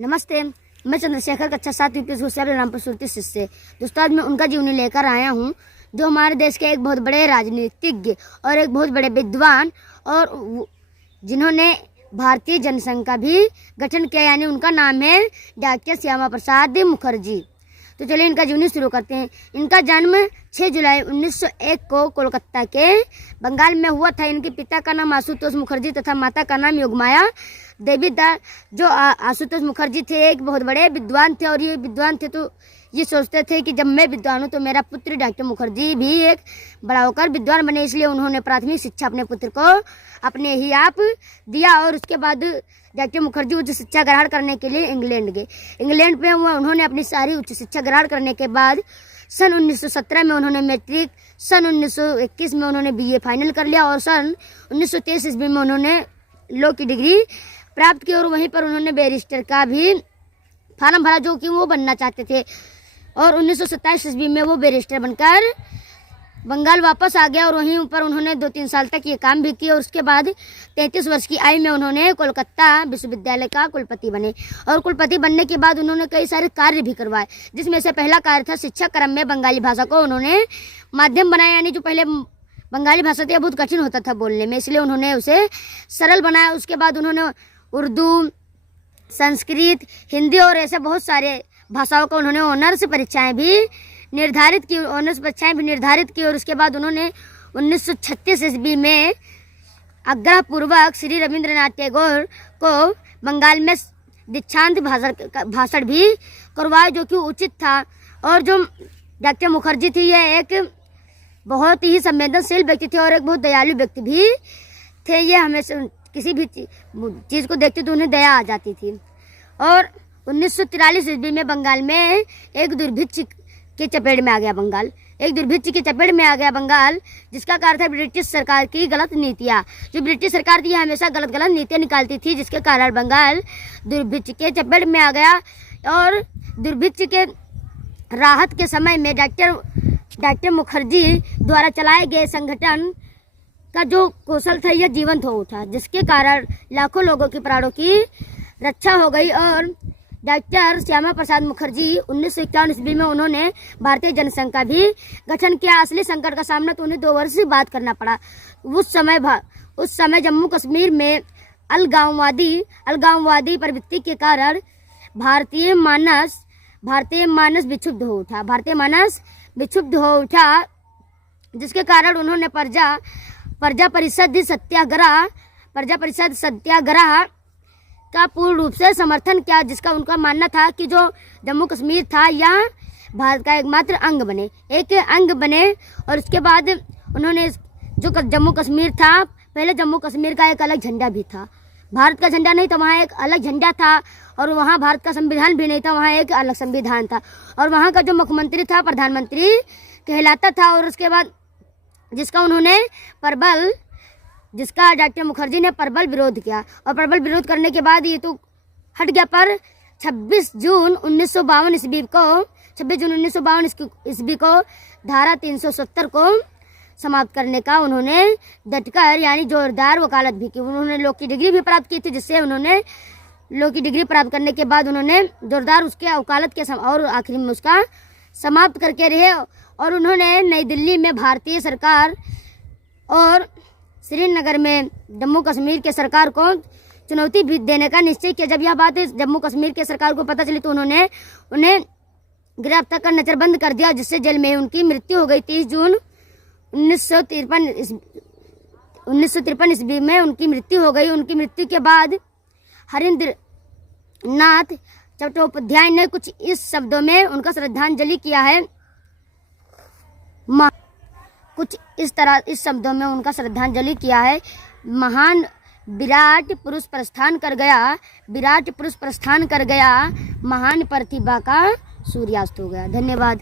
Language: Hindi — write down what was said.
नमस्ते, मैं चंद्रशेखर कक्षा 7 यूपी होशियार रामपुर सुरती शिष्य। दोस्तों, आज मैं उनका जीवनी लेकर आया हूँ जो हमारे देश के एक बहुत बड़े राजनीतिज्ञ और एक बहुत बड़े विद्वान और जिन्होंने भारतीय जनसंघ का भी गठन किया, यानी उनका नाम है डॉक्टर श्यामा प्रसाद मुखर्जी। तो चलिए इनका जीवनी शुरू करते हैं। इनका जन्म 6 जुलाई 1901 को कोलकाता के बंगाल में हुआ था। इनके पिता का नाम आशुतोष मुखर्जी तथा माता का नाम योगमाया देवी दास। जो आशुतोष मुखर्जी थे एक बहुत बड़े विद्वान थे, और ये विद्वान थे तो ये सोचते थे कि जब मैं विद्वान हूँ तो मेरा पुत्र डॉक्टर मुखर्जी भी एक बड़ा होकर विद्वान बने। इसलिए उन्होंने प्राथमिक शिक्षा अपने पुत्र को अपने ही आप दिया और उसके बाद डॉक्टर मुखर्जी उच्च शिक्षा ग्रहण करने के लिए इंग्लैंड गए। इंग्लैंड में उन्होंने अपनी सारी उच्च शिक्षा ग्रहण करने के बाद सन 1917 में उन्होंने मैट्रिक, सन 1921 में उन्होंने बीए फाइनल कर लिया और सन 1923 ईस्वी में उन्होंने लॉ की डिग्री प्राप्त की और वहीं पर उन्होंने बैरिस्टर का भी फार्म भरा जो कि वो बनना चाहते थे। और 1927 ईस्वी में वो बैरिस्टर बनकर बंगाल वापस आ गया और वहीं पर उन्होंने 2-3 साल तक ये काम भी किया और उसके बाद 33 वर्ष की आयु में उन्होंने कोलकाता विश्वविद्यालय का कुलपति बने। और कुलपति बनने के बाद उन्होंने कई सारे कार्य भी करवाए, जिसमें से पहला कार्य था शिक्षा क्रम में बंगाली भाषा को उन्होंने माध्यम बनाया। यानी जो पहले बंगाली भाषा थी बहुत कठिन होता था बोलने में, इसलिए उन्होंने उसे सरल बनाया। उसके बाद उन्होंने उर्दू, संस्कृत, हिंदी और ऐसे बहुत सारे भाषाओं को उन्होंने ऑनर्स परीक्षाएं भी निर्धारित की और उसके बाद उन्होंने 1936 ईस्वी में आग्रह पूर्वक श्री रविंद्रनाथ टैगोर को बंगाल में दीक्षांत भाषण भी करवाया, जो कि उचित था। और जो डॉक्टर मुखर्जी थी यह एक बहुत ही संवेदनशील व्यक्ति थे और एक बहुत दयालु व्यक्ति भी थे। ये हमेशा किसी भी चीज़ को देखते तो उन्हें दया आ जाती थी। और 1943 ईस्वी में बंगाल में एक दुर्भिक्ष की चपेट में आ गया बंगाल, जिसका कारण था ब्रिटिश सरकार की गलत नीतियाँ। जो ब्रिटिश सरकार थी हमेशा गलत नीतियाँ निकालती थी, जिसके कारण बंगाल दुर्भिक्ष के चपेट में आ गया। और दुर्भिक्ष के राहत के समय में डॉक्टर मुखर्जी द्वारा चलाए गए संगठन का जो कौशल था यह जीवंत हो उठा, जिसके कारण लाखों लोगों के प्राणों की रक्षा हो गई। और डॉक्टर श्यामा प्रसाद मुखर्जी 1951 ईस्वी में उन्होंने भारतीय जनसंघ का भी गठन किया। असली संकट का सामना तो उन्हें 2 वर्ष बाद करना पड़ा। उस समय जम्मू कश्मीर में अलगाववादी प्रवृत्ति के कारण भारतीय मानस विक्षुब्ध हो उठा, जिसके कारण उन्होंने प्रजा परिषद सत्याग्रह का पूर्ण रूप से समर्थन किया, जिसका उनका मानना था कि जो जम्मू कश्मीर था यह भारत का एकमात्र अंग बने। और उसके बाद उन्होंने जो जम्मू कश्मीर था, पहले जम्मू कश्मीर का एक अलग झंडा भी था, भारत का झंडा नहीं था, वहाँ एक अलग झंडा था। और वहाँ भारत का संविधान भी नहीं था, वहाँ एक अलग संविधान था। और वहाँ का जो मुख्यमंत्री था प्रधानमंत्री कहलाता था। और उसके बाद जिसका डॉक्टर मुखर्जी ने प्रबल विरोध किया और प्रबल विरोध करने के बाद ये तो हट गया। पर 26 जून 1952 ईस्वी को धारा 370 को समाप्त करने का उन्होंने डटकर यानी जोरदार वकालत भी की। उन्होंने लॉ की डिग्री भी प्राप्त की थी, जिससे उन्होंने लॉ की डिग्री प्राप्त करने के बाद उन्होंने जोरदार उसके वकालत के और आखिरी में उसका समाप्त करके रहे। और उन्होंने नई दिल्ली में भारतीय सरकार और श्रीनगर में जम्मू कश्मीर के सरकार को चुनौती भी देने का निश्चय किया। जब यह बात जम्मू कश्मीर के सरकार को पता चली तो उन्होंने उन्हें गिरफ्तार कर नजरबंद कर दिया, जिससे जेल में उनकी मृत्यु हो गई। 30 जून 1953 ईस्वी में उनकी मृत्यु हो गई। उनकी मृत्यु के बाद हरीन्द्र नाथ चट्टोपाध्याय ने कुछ इस शब्दों में उनका श्रद्धांजलि किया है। महान विराट पुरुष प्रस्थान कर गया, महान प्रतिभा का सूर्यास्त हो गया। धन्यवाद।